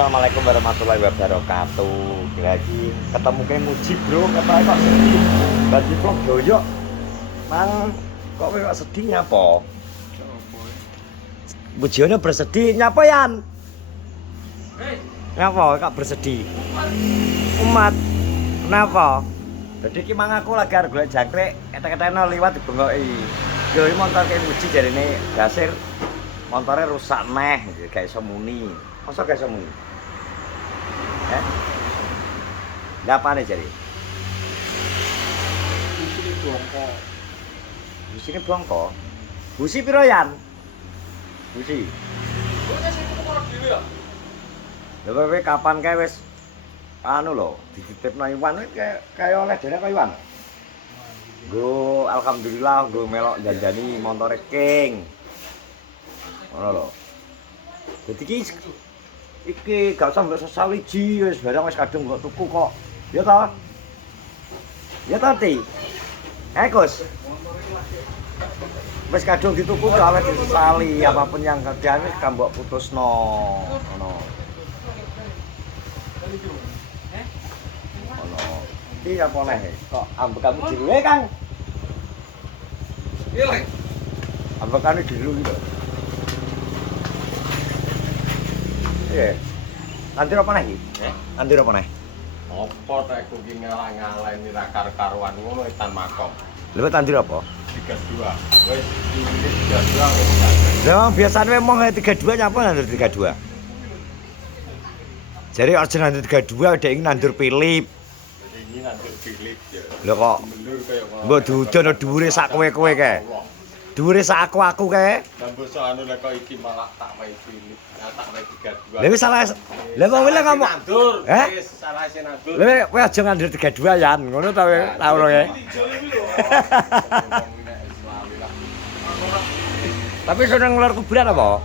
Assalamualaikum warahmatullahi wabarakatuh. Lagi ketemu kayak Muji bro, katanya kok sedih. Bagi vlog Joyo, mang kok kok sedih nyapa? Mujiono bersedih nyapa Yan? Nyapa kok bersedih? Umat. Kenapa? Jadi ki mang aku lagi arep golek jangkrik, ketek-ketekno liwat dibengoki. Yo iki montor kayak Muji jarine gasir. Motornya rusak neh, gak iso muni. Masa gak iso muni? Apane jare? Busine bongko. Busine bongko. Busi piro Yan? Busi. Kok sing kok dhewe ya? Lha kowe kapan kae wis anu lho, dititipno Iwan kaya oleh dene kaya Iwan. Nggo alhamdulillah nggo melok janjani montore King. Ngono lho. Dadi iki gak usah mbok sawiji wis barang wis kadung mbok tuku kok. Ya ta? Ya ta, Ti? Gus. Wis kadung dituku gak oleh disesali apapun yang kerjaan wis mbok putusno. Ngono. Ngono. Iki apa neh? Kok ambekane diluwe, Kang? Iya, Lek. Ambekane diluwe lho. Iya. Nanti apa nih? Nanti apa nih? Apa tak aku ki ngalah-ngaleni ra karo-karuan ngono etan makom. Lha nanti apa? 32. Wis ini 32 wis. Lah biasane mong 32 nyapa nandur 32. Jadi aja nandur 32 dek iki nandur Philip. Ini nandur Philip ya. Lho kok Mendur kaya ngono. mbok dudono dhuwure sak kowe-kowe kae. Dhuwure sak aku kae. Lah bosok anu lek kok iki malah tak wae Philip. Nah tak wae 32. Lha wis salah. Lah wong wile ngomong. Nandur. Heh? Wis salah sing nandur. Lha kowe aja nandur 32 Yan. Ngono ta kowe tau lho kae. Tapi seneng ngelar kuburan apa?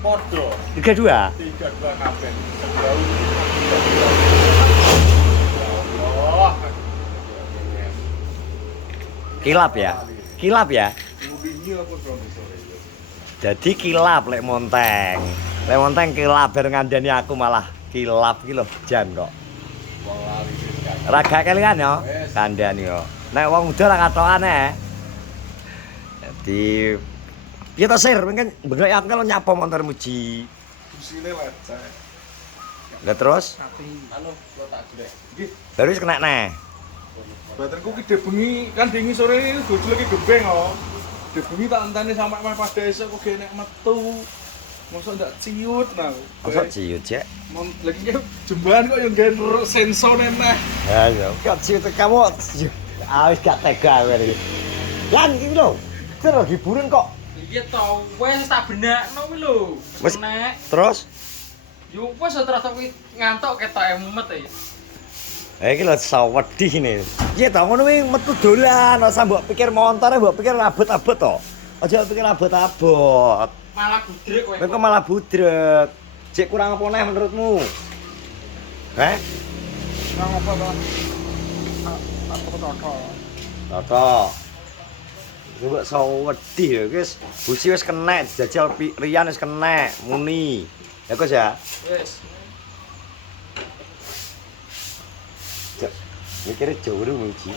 Podo 32. 32 kabeh. Jauh. Allah. Kilap ya. Kilap ya. Mudine apa sore. Jadi kilap lek monteng. Lek monteng kilap bareng ngandani aku malah kilap iki lho jan kok. Wong lali wis gak. Raga kelingan yo Wes. kandhani yo. Nek wong udah ora katokan Jadi piye to Sir? Mungkin bener aku kalau nyapa motor Muji. Busine lecet. Lah terus Anu kok tak jelek. Nggih, baru wis kena neh. badanku ki bengi kan dingi sore iki gojol iki gebeng kok. Bengi tak enteni sampe meh pada esuk kok gene metu. Mosok ndak ciut nah. Masa ciut cek. Lagi ki jembalan kok yang gawe sensor neh. Ya ya, kok ciut kamu wis gak tega kowe iki. Lan iki lho. Ter hiburan kok. Iya tau, wes tak benakno kuwi lho. Wes. Wes nek Terus yo wes terus aku ngantuk ketok emet ya. iki lho sawedih ini. Iya ta ngono kuwi metu dolan, ora mbok pikir montore mbok pikir abot-abot to. Aja pikir abot-abot. Malah gudrek kowe. Kowe malah budrek. Cek kurang apa neh menurutmu? Nang apa to? Aku toto. Toto. Coba sawedih lho guys. Busi wis kena, jajal Rian wis kena, muni. Ya Gus ya. Wes. Mikirnya jauh Muji.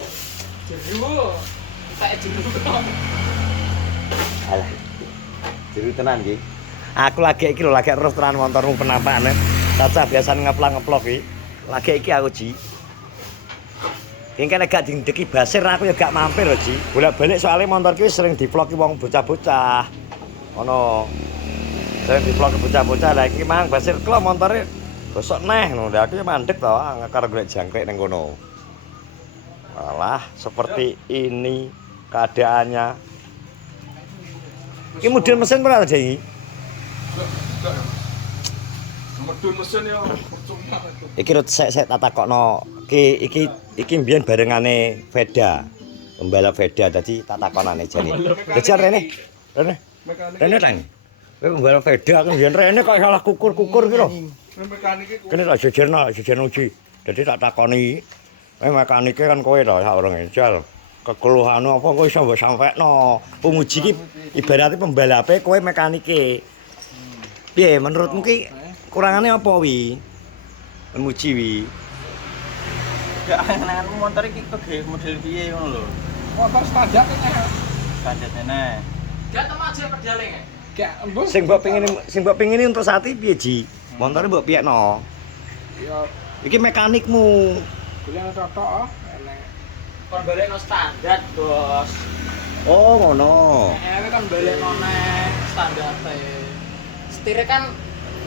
Jeru. Tak jeru kok. Alah. Jeru tenan iki. Aku lagi iki lho lagi terus tenan motormu penampakane. Caca biasa ngeplak-ngeplok iki. Lagi iki aku Ji. Yang kene gak dindeki basir aku ya gak mampir lho Ji. Bolak-balik soalnya motor ki sering divlogi wong bocah-bocah. Ngono. Sering divlogi bocah-bocah lah iki mang basir klo montore gosok neh ngono. Lah aku ya mandek to ngakar golek jangkrik ning kono. Malah seperti ini keadaannya. Iki mudun mesin berapa aja ini? Medun mesin ya percuma. Iki rut sek tak takokno. Iki mbiyen barengane Veda. Pembalap Veda tadi tak takonane jane. Dejar Rene. Rene tang. Kowe pembalap Veda aku mbiyen Rene kok salah kukur-kukur ki lho. Mekanike Kene tak jejerno uji. Dadi tak takoni. Mekanike kan kowe to sak urunge. Jal. Kekeluhan apa kok iso mbok sampekno. Pemuji ki ibaratnya pembalape kowe mekanike. Piye menurutmu ki kurangane apa wi? Muji wi. Ya anakku motor iki kok model piye ngono lho. Motor standar kan. Standar ene. Dia temu aja pedale nge. Gak embus. Sing mbok pengin untuk saat iki piye Ji? Montore mbok piyekno? Ya Iki mekanikmu. kuliah tok enek. Kon balekno standar, Bos. Oh, ngono. Ewe kan balekno neh standarte. Setirnya kan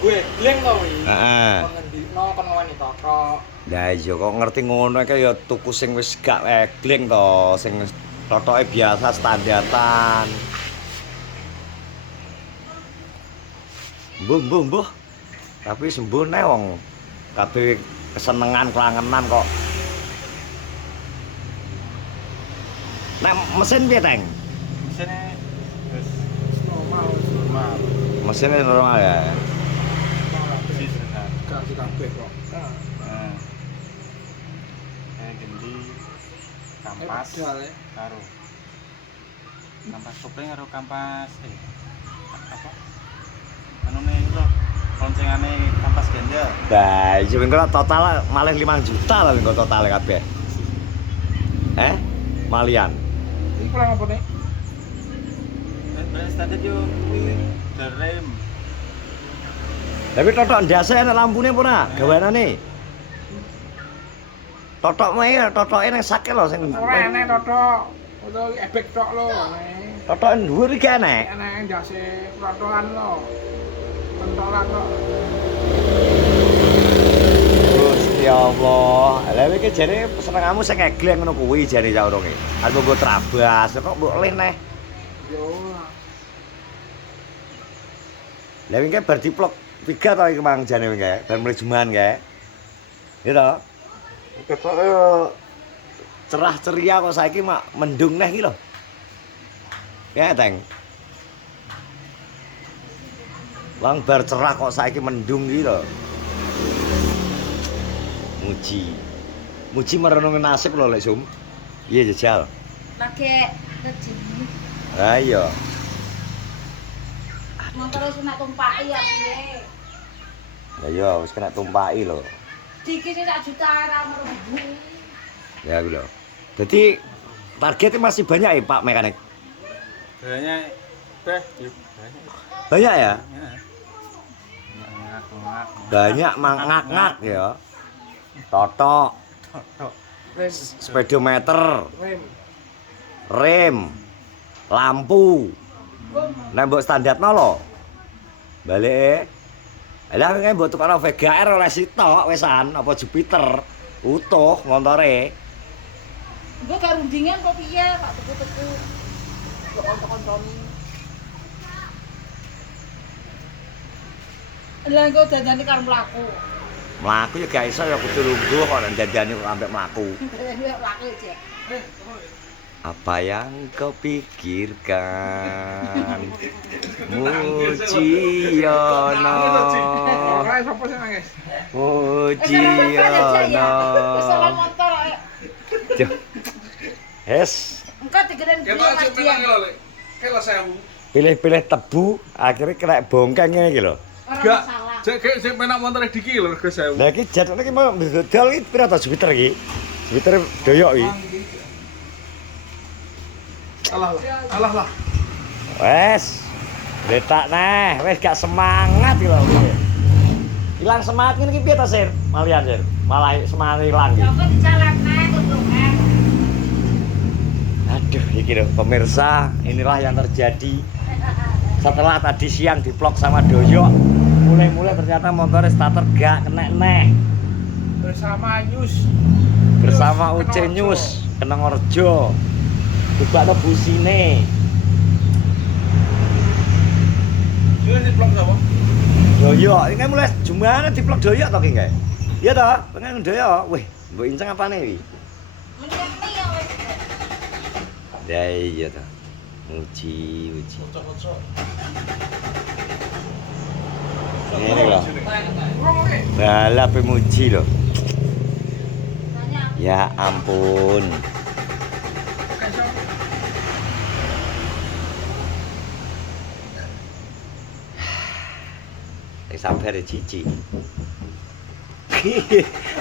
gue gleng kok wi. Heeh. Kon ngendikno kon ngewani totok. Lah iya kok ngerti ngono iki ya tuku sing wis gak egling to, sing totoke biasa standaran. Mbuh. Tapi sembuh nih wong kabeh kesenengan kelangenan kok. Nek mesin piye, Teng? Mesinnya wis Normal. normal. Mesinnya normal ya. Bersih sehat. Gak kabeh kok. Nah. Kayak gendi kampas Pedal ya. karo kampas kopling karo kampas apa? Anu nih itu loncengane kampas ganda. Lah, iya engko total malah 5 juta lah engko total kabeh. Malian. Ini kurang apa nih? Brand standar yo kuwi rem. Tapi totok ndase enak lampune apa ora? Gawanane. Totok mae totoke nang sake lho sing. Ora enek tok. Utawa ebek tok lho. Totok dhuwur iki enek. Enek jase protolan lho. Pentolan kok. Gusti Allah. Lah iki jane senengamu sing egleng ngono kuwi jane saurunge. Arep mbok trabas kok mbok leh neh. Yo. Lah wingi bar diplok 3 to iki mang jane wingi. Bar mulai juman kae. Iya to? Ketoke cerah ceria kok saiki mak mendung neh iki lho. Ya, Teng. Lang bar cerah kok saiki mendung iki lho. Muji merenungi nasib lho lek Sum. Iya jajal. Lagi rezeki. Ha iya. Motor wis nek tumpaki ya piye. Ya iya wis kena tumpaki lho. Diki sing 1 juta ora merugi. Ya kuwi lho. Dadi targetnya masih banyak ya Pak mekanik. Banyak yuk banyak. Banyak ya? Ya. Ngak-ngak. Banyak mangak-ngak ya. Totok, Rem. speedometer, Rem. rem, lampu. Nek mbok standarno lho. Balik. Lah kene mbok tukar Vega R oleh sitok wisan apa Jupiter utuh montore. Engko gak rundingan kok piye Pak tuku-tuku. Kok kontok-kontoni. Lah engko dandane karo mlaku. Mlaku ya gak iso ya kudu lungguh kok nek dandane kok sampe mlaku. Mlaku cek. Apa yang kau pikirkan? Mujiono. Ora sapa sing nangis? Mujiono. Salah motor kok. Hes, Engko digeden piye Ketok Mas aja Dian. penang lho, Lek. Kela 1000. pilih-pilih tebu akhirnya kena bongkang ngene iki lho. Ora Gak. masalah. Sik penak motor diki lho rego 1000. Lah iki jadwal iki mau dodol iki pira ta Jupiter iki? Jupiter doyok iki. Alah lah. Wes. Letak neh, wes gak semangat iki lho. Hilang semangat ngene iki piye ta, Sir? Malian, Sir. Malah semangat hilang iki. Ya kok dijalanne kudukan. Aduh, iki lho pemirsa, inilah yang terjadi setelah tadi siang diplok sama Doyok. Mulai-mulai ternyata motornya starter gak kena neh. Bersama Yus. Bersama Uce News, Kenongorjo. Juga ada busine. Yus diplok sapa? Doyok, ini kan mulai jumlahnya diplok Doyok toh ki nggak? Iya toh, pengen Doyok. Wih, mbok inceng apa nih? Menyang ya wis. Ya iya toh. Uji. Ini loh. Balap muji loh. Banyak. Ya ampun. sabar ya cici.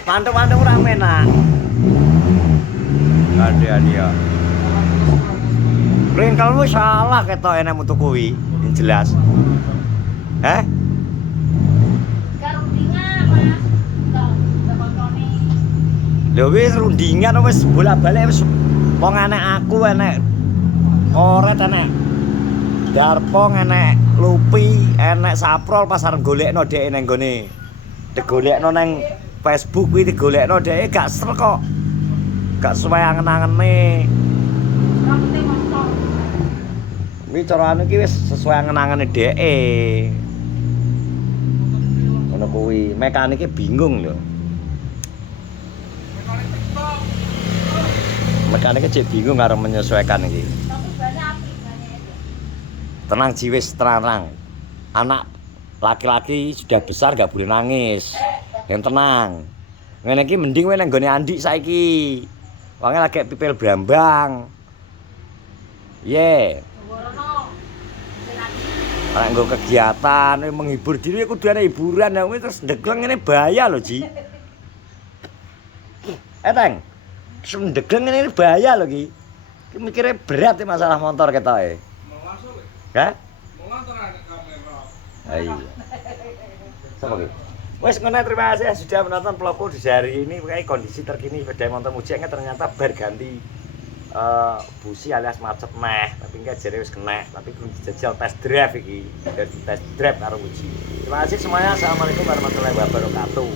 Mantuk-mantuk ora enak. Ade ya. Ringkelmu salah ketok enek mutu kuwi, yang jelas. Heh? Karundingan mas, nggak koncone. Lho wis rundingan wis bolak-balik wis wong enek aku enek Koret enek Darpo enek Lupi enek Saprol pasar golekno dhek ning gone. Digolekno nang Facebook kuwi digolekno dhek gak srek kok. Gak suwe angen-angene. Rambutnya motor. Kuwi cara anu ki wis sesuai angen-angene dheke. Ngono kuwi, mekanike bingung lho. Mekanike cek bingung karo menyesuaikan iki. Tapi banyak api, banyak itu. Tenang jiwis terang. Anak laki-laki sudah besar gak boleh nangis. Yang tenang. Ngene iki mending kowe nang gone Andi saiki. Wonge lagi pipil brambang. Ye. Gorono. Nek nggo kegiatan menghibur diri kudu ana hiburan ya terus ndegleng ngene bahaya lho, Ji. Teng. Sendegleng ngene bahaya lho ki. Ki mikire berat ya masalah motor ketoke. Hah? Iya. Sama ki. Wes ngono terima kasih sudah menonton vlogku di hari ini. Kayak kondisi terkini sepeda motor Mujeng ternyata berganti busi alias macet neh, tapi enggak jare wis kena, tapi kudu dijajal test drive iki. Dari test drive karo Muji. Terima kasih semuanya. Assalamualaikum warahmatullahi wabarakatuh.